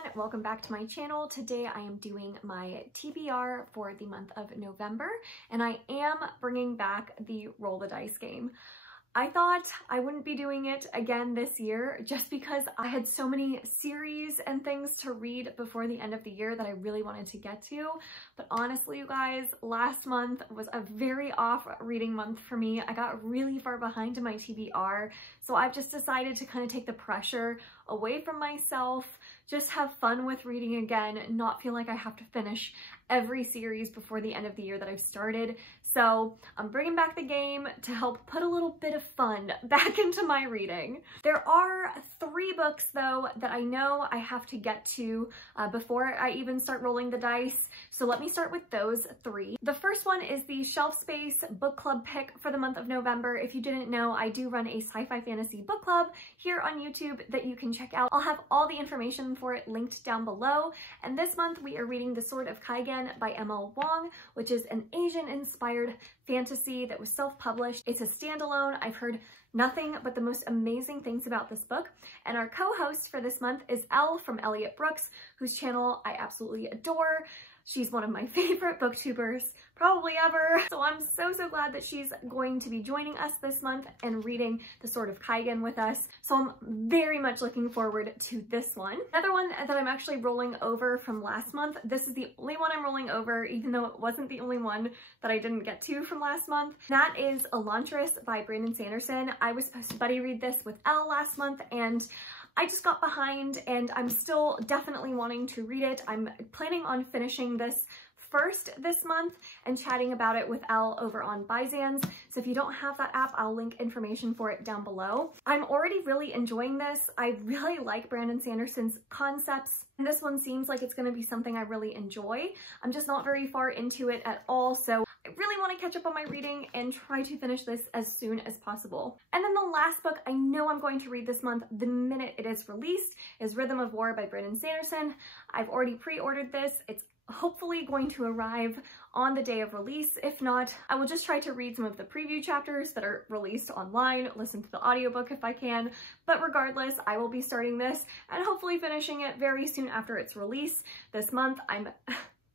everyone, welcome back to my channel. Today I am doing my TBR for the month of November, and I am bringing back the Roll the Dice game. I thought I wouldn't be doing it again this year just because I had so many series and things to read before the end of the year that I really wanted to get to. But honestly, you guys, last month was a very off reading month for me. I got really far behind in my TBR, so I've just decided to kind of take the pressure away from myself, just have fun with reading again, not feel like I have to finish every series before the end of the year that I've started. So I'm bringing back the game to help put a little bit of fun back into my reading. There are 3 books though that I know I have to get to before I even start rolling the dice. So let me start with those 3. The first one is the Shelf Space book club pick for the month of November. If you didn't know, I do run a Sci-Fi Fantasy book club here on YouTube that you can check out. I'll have all the information for it linked down below. And this month we are reading The Sword of Kaigen by M.L. Wong, which is an Asian-inspired fantasy that was self-published. It's a standalone. I've heard nothing but the most amazing things about this book. And our co-host for this month is Elle from Elliot Brooks, whose channel I absolutely adore. She's one of my favorite booktubers probably ever. So I'm so glad that she's going to be joining us this month and reading The Sword of Kaigen with us. So I'm very much looking forward to this one. Another one that I'm actually rolling over from last month. This is the only one I'm rolling over, even though it wasn't the only one that I didn't get to from last month. That is Elantris by Brandon Sanderson. I was supposed to buddy read this with Elle last month, and I just got behind, and I'm still definitely wanting to read it. I'm planning on finishing this first this month and chatting about it with Elle over on Byzance. So if you don't have that app, I'll link information for it down below. I'm already really enjoying this. I really like Brandon Sanderson's concepts, and this one seems like it's going to be something I really enjoy. I'm just not very far into it at all, so I really want to catch up on my reading and try to finish this as soon as possible. And then the last book I know I'm going to read this month the minute it is released is Rhythm of War by Brandon Sanderson. I've already pre-ordered this. It's hopefully going to arrive on the day of release. If not, I will just try to read some of the preview chapters that are released online, listen to the audiobook if I can, but regardless, I will be starting this and hopefully finishing it very soon after its release. This month,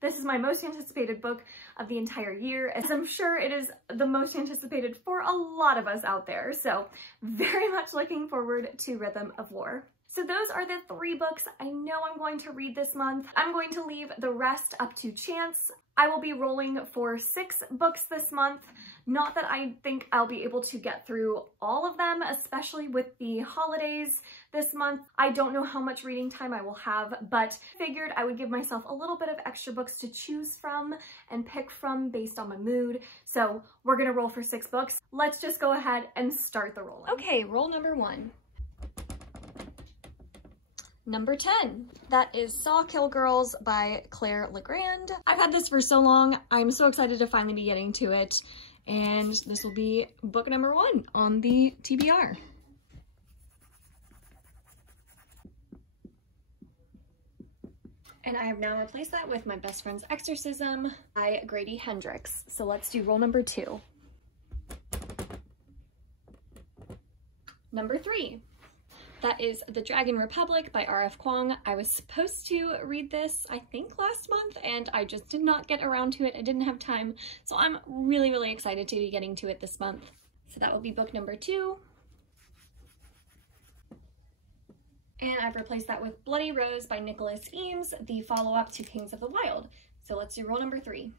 this is my most anticipated book of the entire year, as I'm sure it is the most anticipated for a lot of us out there. So very much looking forward to Rhythm of War. So those are the 3 books I know I'm going to read this month. I'm going to leave the rest up to chance. I will be rolling for 6 books this month. Not that I think I'll be able to get through all of them, especially with the holidays this month. I don't know how much reading time I will have, but figured I would give myself a little bit of extra books to choose from and pick from based on my mood. So we're gonna roll for 6 books. Let's just go ahead and start the rolling. Okay, roll number 1. Number 10, that is Sawkill Girls by Claire Legrand. I've had this for so long. I'm so excited to finally be getting to it. And this will be book number 1 on the TBR. And I have now replaced that with My Best Friend's Exorcism by Grady Hendrix. So let's do roll number 2. Number 3. That is The Dragon Republic by R.F. Kuang. I was supposed to read this, I think, last month, and I just did not get around to it. I didn't have time, so I'm really excited to be getting to it this month. So that will be book number 2. And I've replaced that with Bloody Rose by Nicholas Eames, the follow-up to Kings of the Wild. So let's do roll number 3.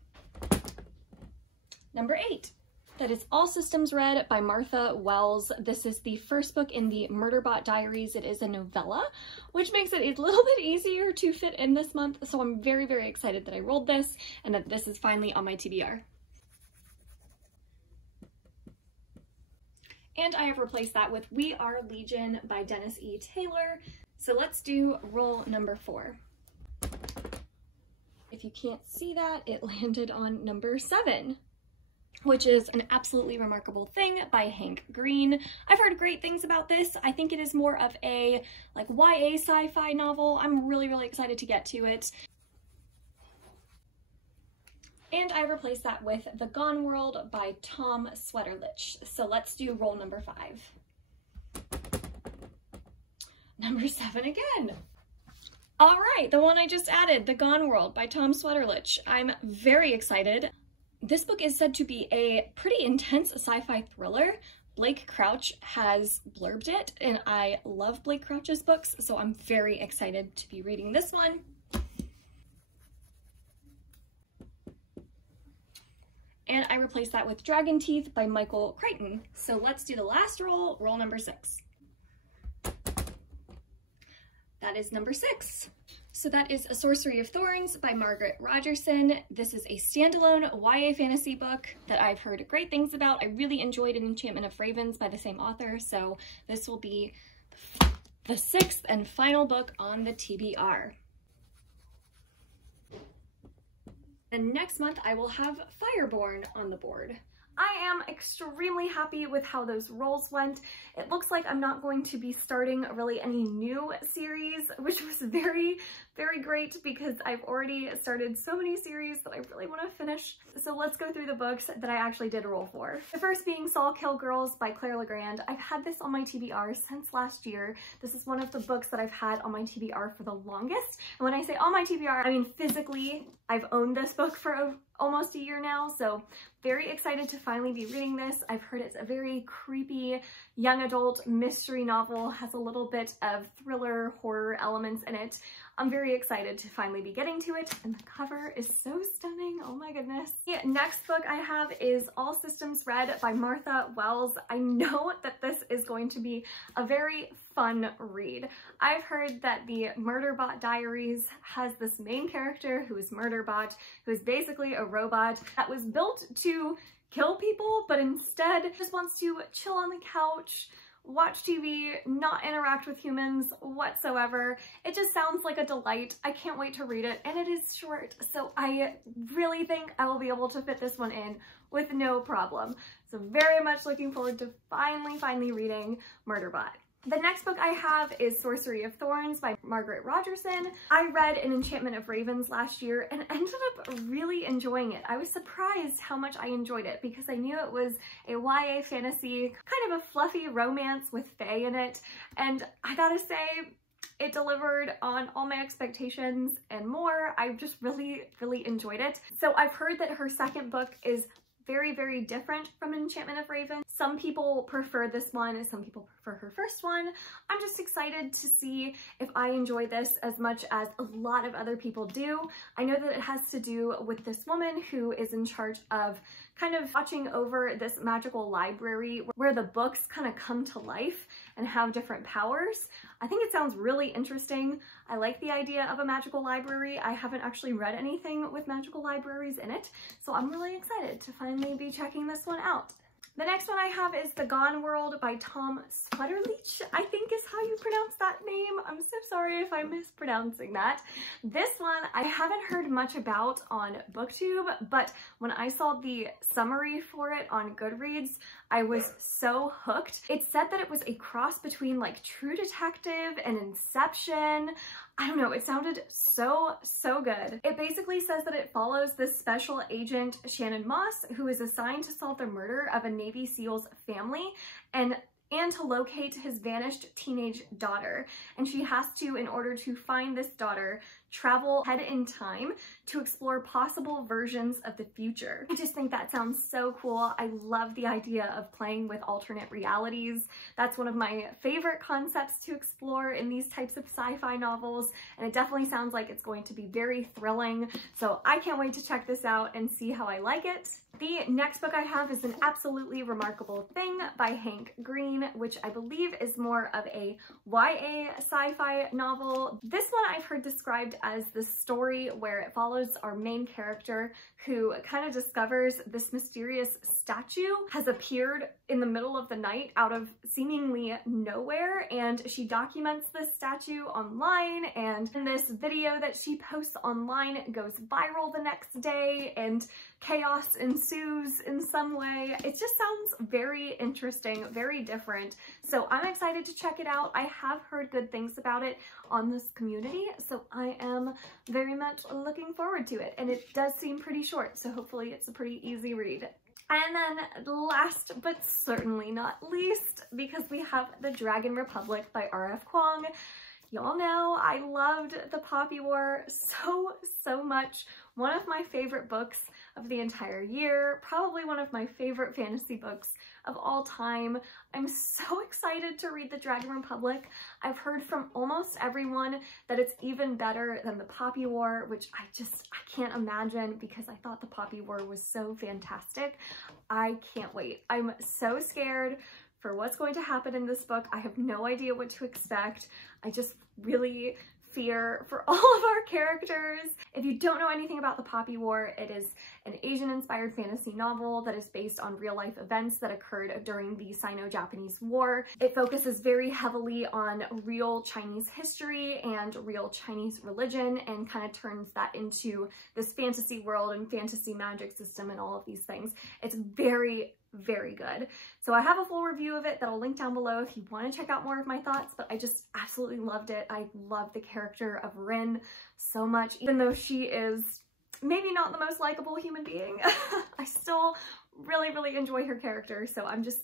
Number 8. That is All Systems Red by Martha Wells. This is the first book in the Murderbot Diaries. It is a novella, which makes it a little bit easier to fit in this month. So I'm very excited that I rolled this and that this is finally on my TBR. And I have replaced that with We Are Legion by Dennis E. Taylor. So let's do roll number 4. If you can't see that, it landed on number 7. Which is An Absolutely Remarkable Thing by Hank Green. I've heard great things about this. I think it is more of a like YA sci-fi novel. I'm really excited to get to it. And I replaced that with The Gone World by Tom Sweterlich. So let's do roll number 5. Number 7 again. All right, the one I just added, The Gone World by Tom Sweterlich. I'm very excited. This book is said to be a pretty intense sci-fi thriller. Blake Crouch has blurbed it, and I love Blake Crouch's books, so I'm very excited to be reading this one. And I replaced that with Dragon Teeth by Michael Crichton. So let's do the last roll, roll number 6. That is number 6. So that is A Sorcery of Thorns by Margaret Rogerson. This is a standalone YA fantasy book that I've heard great things about. I really enjoyed Enchantment of Ravens by the same author, so this will be the 6th and final book on the TBR. And next month I will have Fireborn on the board. I am extremely happy with how those rolls went. It looks like I'm not going to be starting really any new series, which was very, very great because I've already started so many series that I really want to finish. So let's go through the books that I actually did roll for. The first being Saul Kill Girls by Claire Legrand. I've had this on my TBR since last year. This is one of the books that I've had on my TBR for the longest. And when I say on my TBR, I mean physically. I've owned this book for almost a year now, so very excited to finally be reading this. I've heard it's a very creepy young adult mystery novel, has a little bit of thriller horror elements in it. I'm very excited to finally be getting to it, and the cover is so stunning. Oh my goodness. The next book I have is All Systems Red by Martha Wells. I know that this is going to be a very fun read. I've heard that the Murderbot Diaries has this main character who is Murderbot, who is basically a robot that was built to kill people, but instead just wants to chill on the couch, watch TV, not interact with humans whatsoever. It just sounds like a delight. I can't wait to read it, and it is short, so I really think I will be able to fit this one in with no problem. So very much looking forward to finally reading Murderbot. The next book I have is Sorcery of Thorns by Margaret Rogerson. I read An Enchantment of Ravens last year and ended up really enjoying it. I was surprised how much I enjoyed it because I knew it was a YA fantasy, kind of a fluffy romance with fae in it, and I gotta say, it delivered on all my expectations and more. I just really enjoyed it. So I've heard that her second book is very different from Enchantment of Ravens. Some people prefer this one and some people prefer her first one. I'm just excited to see if I enjoy this as much as a lot of other people do. I know that it has to do with this woman who is in charge of kind of watching over this magical library where the books kind of come to life and have different powers. I think it sounds really interesting. I like the idea of a magical library. I haven't actually read anything with magical libraries in it, so I'm really excited to finally be checking this one out. The next one I have is The Gone World by Tom Sweterlich, I think is how you pronounce that name. I'm so sorry if I'm mispronouncing that. This one I haven't heard much about on BookTube, but when I saw the summary for it on Goodreads, I was so hooked. It said that it was a cross between like True Detective and Inception. I don't know, it sounded so good. It basically says that it follows this special agent, Shannon Moss, who is assigned to solve the murder of a Navy SEAL's family and to locate his vanished teenage daughter. And she has to, in order to find this daughter, travel ahead in time to explore possible versions of the future. I just think that sounds so cool. I love the idea of playing with alternate realities. That's one of my favorite concepts to explore in these types of sci-fi novels, and it definitely sounds like it's going to be very thrilling. So I can't wait to check this out and see how I like it. The next book I have is An Absolutely Remarkable Thing by Hank Green, which I believe is more of a YA sci-fi novel. This one I've heard described as the story where it follows our main character who kind of discovers this mysterious statue has appeared in the middle of the night out of seemingly nowhere, and she documents this statue online, and this video that she posts online goes viral the next day and chaos ensues in some way. It just sounds very interesting, very different. So I'm excited to check it out. I have heard good things about it on this community, so I am very much looking forward to it. And it does seem pretty short, so hopefully it's a pretty easy read. And then last but certainly not least, because we have The Dragon Republic by R.F. Kuang. Y'all know I loved The Poppy War so much. One of my favorite books of the entire year, probably one of my favorite fantasy books of all time. I'm so excited to read The Dragon Republic. I've heard from almost everyone that it's even better than The Poppy War, which I can't imagine because I thought The Poppy War was so fantastic. I can't wait. I'm so scared for what's going to happen in this book. I have no idea what to expect. I just really fear for all of our characters. If you don't know anything about The Poppy War, it is an Asian-inspired fantasy novel that is based on real-life events that occurred during the Sino-Japanese War. It focuses very heavily on real Chinese history and real Chinese religion and kind of turns that into this fantasy world and fantasy magic system and all of these things. It's very good. So I have a full review of it that I'll link down below if you want to check out more of my thoughts, but I just absolutely loved it. I love the character of Rin so much, even though she is maybe not the most likable human being. I still really enjoy her character, so I'm just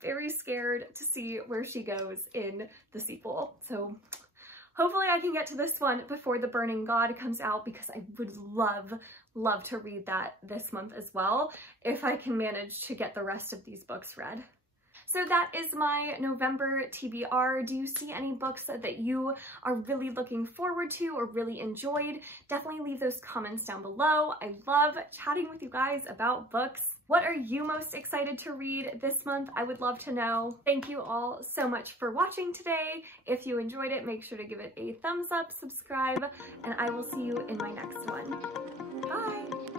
very scared to see where she goes in the sequel. So hopefully I can get to this one before The Burning God comes out because I would love to read that this month as well if I can manage to get the rest of these books read. So that is my November TBR. Do you see any books that you are really looking forward to or really enjoyed? Definitely leave those comments down below. I love chatting with you guys about books. What are you most excited to read this month? I would love to know. Thank you all so much for watching today. If you enjoyed it, make sure to give it a thumbs up, subscribe, and I will see you in my next one. Bye!